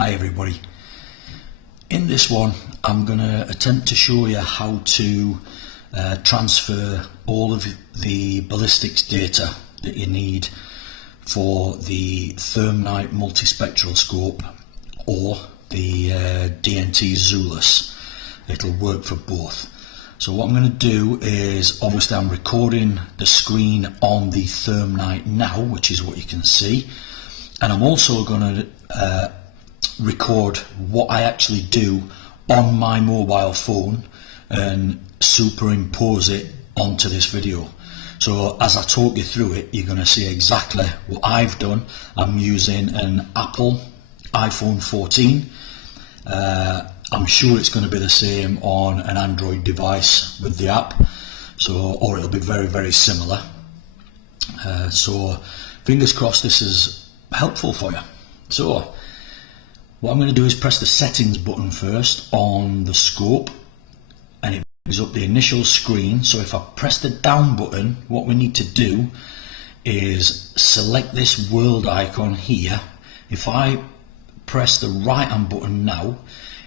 Hi everybody. In this one I'm going to attempt to show you how to transfer all of the ballistics data that you need for the ThermNight multispectral scope or the DNT Zulus. It'll work for both. So what I'm going to do is, obviously I'm recording the screen on the ThermNight now, which is what you can see, and I'm also going to record what I actually do on my mobile phone and superimpose it onto this video. So as I talk you through it, you're going to see exactly what I've done. I'm using an Apple iPhone 14. I'm sure it's going to be the same on an Android device with the app, or it'll be very, very similar. So fingers crossed this is helpful for you. So what I'm going to do is press the settings button first on the scope, and it brings up the initial screen. So if I press the down button, what we need to do is select this world icon here. If I press the right hand button now,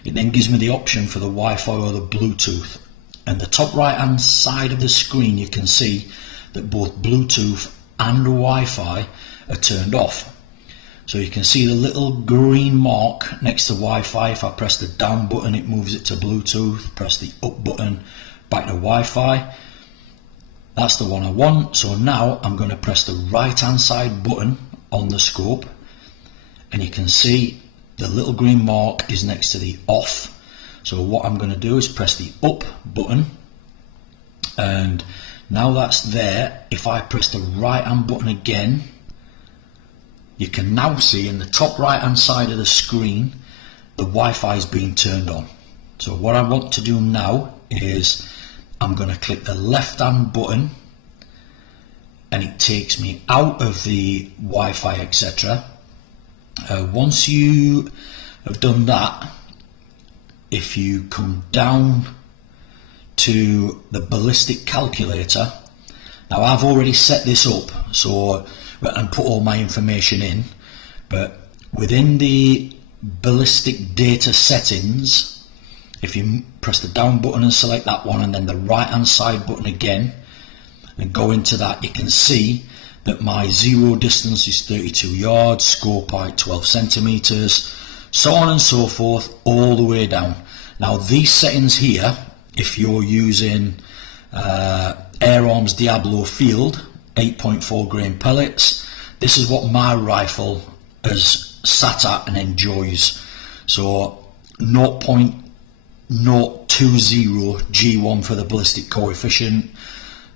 it then gives me the option for the Wi-Fi or the Bluetooth. And the top right hand side of the screen, you can see that both Bluetooth and Wi-Fi are turned off. So you can see the little green mark next to Wi-Fi. If I press the down button, it moves it to Bluetooth. Press the up button, back to Wi-Fi. That's the one I want. So now I'm going to press the right hand side button on the scope, and you can see the little green mark is next to the off. So what I'm going to do is press the up button, and now that's there. If I press the right hand button again, you can now see in the top right hand side of the screen the Wi-Fi is being turned on. So what I want to do now is I'm going to click the left hand button, and it takes me out of the Wi-Fi, etc. Once you have done that, if you come down to the Ballistic Calculator, now I've already set this up and put all my information in, but within the ballistic data settings, if you press the down button and select that one, and then the right hand side button again and go into that, you can see that my zero distance is 32 yards, scope height 12 centimeters, so on and so forth, all the way down. Now these settings here, if you're using Air Arms Diablo Field 8.4 grain pellets, this is what my rifle has sat at and enjoys. So 0.020 G1 for the ballistic coefficient,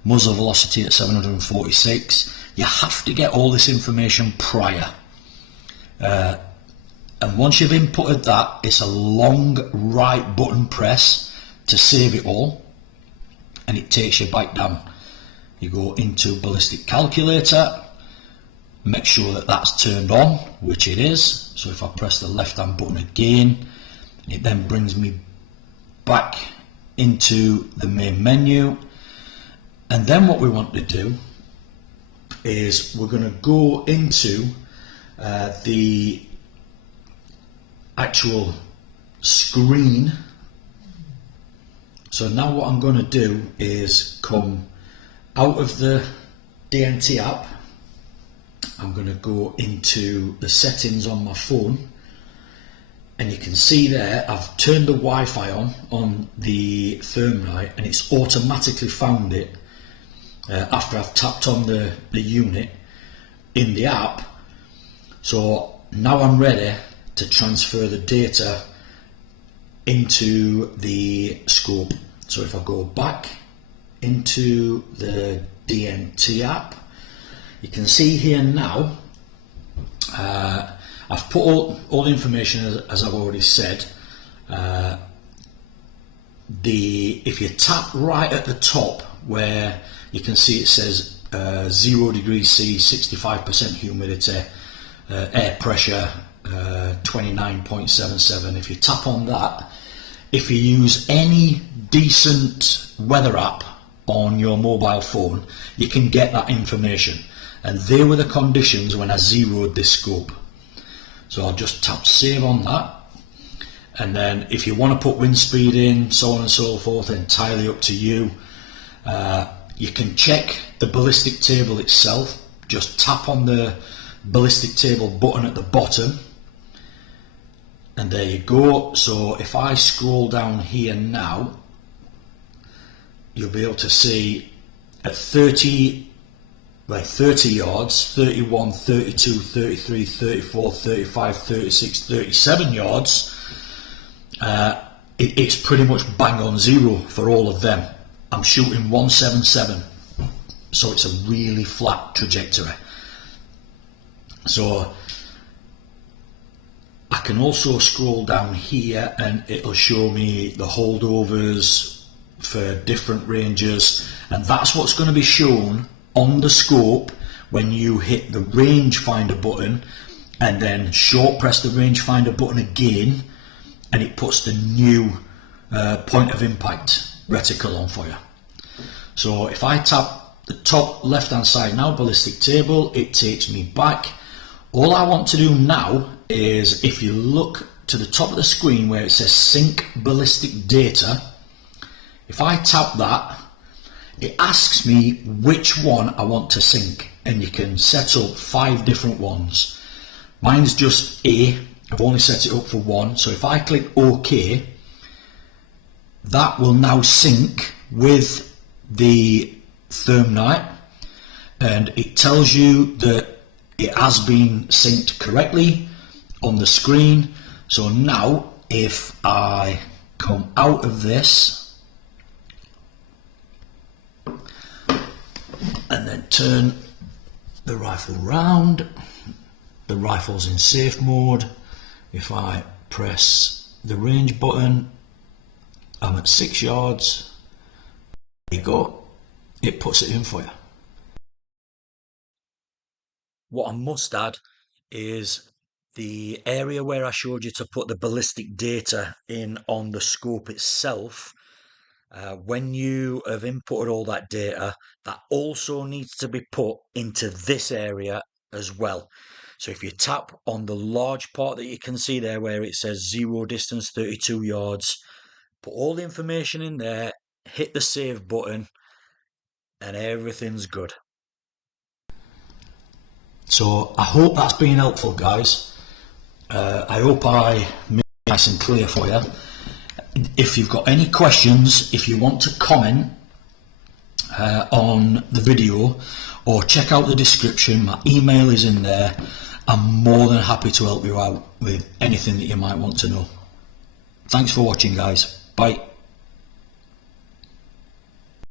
muzzle velocity at 746. You have to get all this information prior, and once you've inputted that, it's a long right button press to save it all, and it takes you back down. You go into Ballistic Calculator, make sure that that's turned on, which it is. So if I press the left hand button again, it then brings me back into the main menu. And then what we want to do is we're going to go into the actual screen. So now what I'm going to do is come out of the DNT app. I'm going to go into the settings on my phone, and you can see there I've turned the Wi-Fi on the ThermNight, and it's automatically found it after I've tapped on the unit in the app. So now I'm ready to transfer the data into the scope. So if I go back into the DNT app, you can see here now I've put all the information as I've already said. If you tap right at the top where you can see it says 0 degrees C, 65% humidity, air pressure 29.77, if you tap on that, if you use any decent weather app on your mobile phone, you can get that information, and they were the conditions when I zeroed this scope. So I'll just tap save on that, and then if you want to put wind speed in, so on and so forth, entirely up to you. You can check the ballistic table itself. Just tap on the ballistic table button at the bottom, and there you go. So if I scroll down here now, you'll be able to see at 30 yards, 31, 32, 33, 34, 35, 36, 37 yards, it's pretty much bang on zero for all of them. I'm shooting 177, so it's a really flat trajectory. So I can also scroll down here and it'll show me the holdovers for different ranges, and that's what's going to be shown on the scope when you hit the rangefinder button and then short press the rangefinder button again, and it puts the new point of impact reticle on for you. So if I tap the top left hand side now, ballistic table, it takes me back. All I want to do now is, if you look to the top of the screen where it says sync ballistic data, if I tap that, it asks me which one I want to sync, and you can set up 5 different ones. Mine's just A. I've only set it up for 1, so if I click OK, that will now sync with the ThermNight, and it tells you that it has been synced correctly on the screen. So now if I come out of this and then turn the rifle round, the rifle's in safe mode. If I press the range button, I'm at 6 yards. There you go, it puts it in for you. What I must add is the area where I showed you to put the ballistic data in on the scope itself. When you have inputted all that data, that also needs to be put into this area as well. So if you tap on the large part that you can see there where it says 0 distance 32 yards, put all the information in there, hit the save button, and everything's good. So I hope that's been helpful, guys. I hope I made it nice and clear for you. If you've got any questions, if you want to comment on the video, or check out the description, my email is in there. I'm more than happy to help you out with anything that you might want to know. Thanks for watching, guys. Bye.